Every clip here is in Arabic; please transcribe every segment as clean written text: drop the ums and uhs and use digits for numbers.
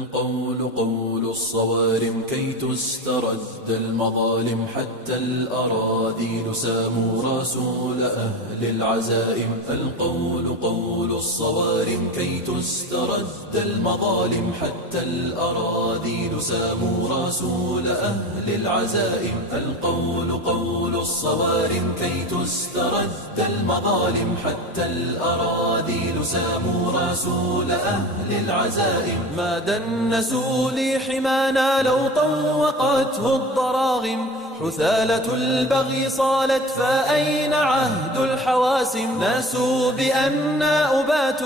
القول قول الصوارم كي تسترد المظالم، حتى الأراذيل ساموا رسول أهل العزائم. القول قول الصوارم كي تسترد المظالم، حتى الأراذيل ساموا رسول أهل العزائم. القول قول الصوارم كي تسترد المظالم، حتى الأراذيل ساموا رسول أهل العزائم. ما دنسوا لي حمانا لو طوقته الضراغم، حثالة البغي صالت فأين عهد الحواسم. ناسوا بأننا أبات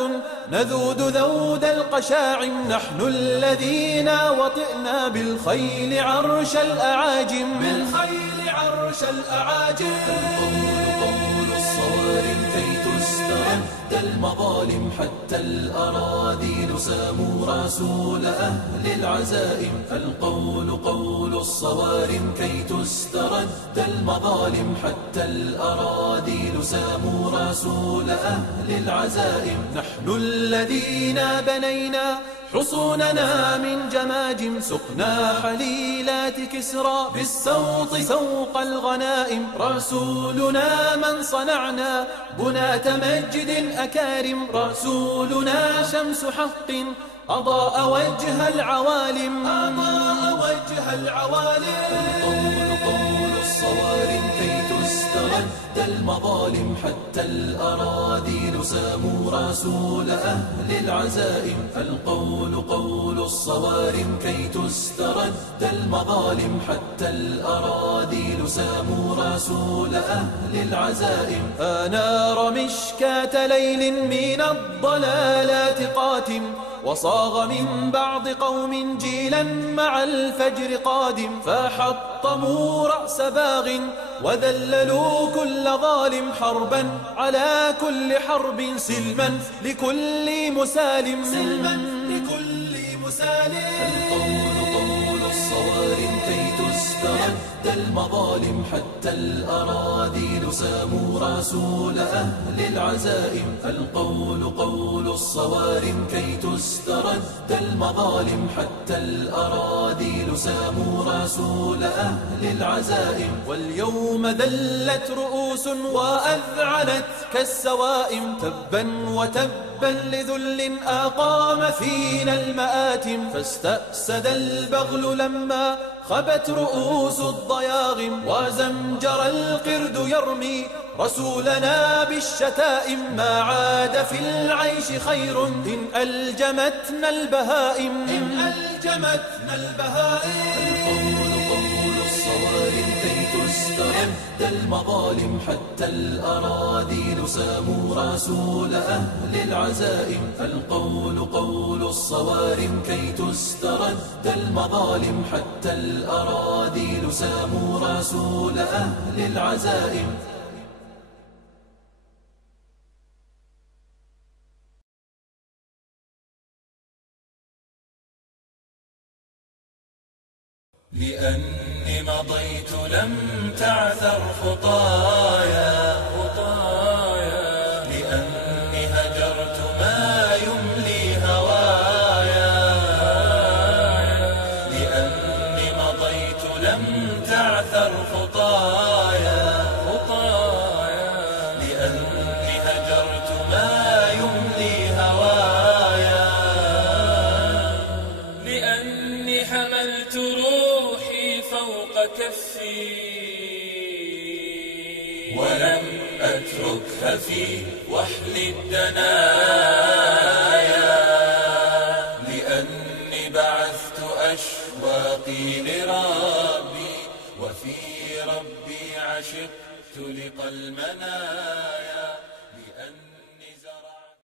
نذود ذود القشاعم، نحن الذين وطئنا بالخيل عرش الأعاجم. بالخيل عرش الأعاجم. قول الصوارم كي تسترد المظالم، حتى الأراذيل ساموا رسول أهل العزائم. القول قول الصوارم كي تسترد المظالم، حتى الأراذيل ساموا رسول أهل العزائم. نحن الذين بنينا حصوننا من جماجم، سقنا حليلات كسرى بالسوط سوق الغنائم. رسولنا من صنعنا بنات مجد أكارم، رسولنا شمس حق أضاء وجه العوالم. أضاء وجه العوالم. قول الصوارم كي تسترد المظالم، حتى الأراذيل ساموا رسول أهل العزائم. القول قول الصوارم كي تسترد المظالم، حتى الأراذيل ساموا رسول أهل العزائم. أنار مشكاة ليل من الضلالات قاتم، وصاغ من بعض قوم جيلا مع الفجر قادم. فحطموا رأس باغ وذللوا كل ظالم، حربا على كل حرب سلما لكل مسالم. سلما لكل مسالم. قول الصوارم كي تسترد المظالم، حتى الأراذيل ساموا رسول أهل العزائم. القول قول الصوارم كي تسترد المظالم، حتى الأراذيل ساموا رسول أهل العزائم. واليوم ذلت رؤوس وأذعنت كالسوائم، تبا وتبا لذل أقام فينا المآتم. فاستأسد البغل لما خبت رؤوس الضياغم، وزمجر القرد يرمي رسولنا بالشتائم. ما عاد في العيش خير إن ألجمتنا البهائم. إن ألجمتنا البهائم. قول الصوارم كي تسترد المظالم، حتى الأراذيل ساموا رسول أهل العزائم. القول قول الصوارم كي تسترد المظالم، حتى الأراذيل ساموا رسول أهل العزائم. لأني مضيت لم تعثر خطايا، لأني هجرت ما يملي هوايا، لأني مضيت لم تعثر خطايا، لأني هجرت ما يملي هوايا، لأني حملت روحي فوق كفي ولم أتركها في وحل الدنايا، لأني بعثت أشواقي لربي وفي ربي عشقت لقى المنايا.